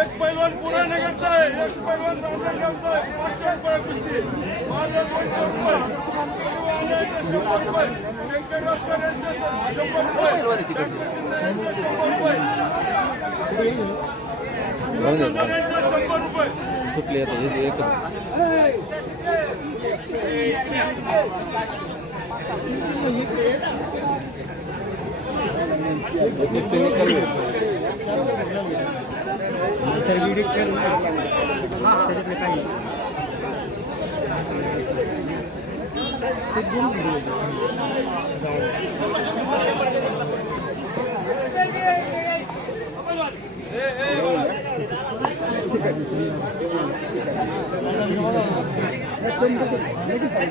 एक पैलवान पुरा नगरचा आहे एक पैलवान रांजणगावचा आहे पाचशे रुपये कुस्ती. माझा दोनशे रुपये. शंभर रुपये. शंकर रस्कर यांचे शंभर रुपये. डॉक्टर शिंदे यांचे शंभर रुपये. यांचे शंभर रुपये सुटले आता ঠিক আছে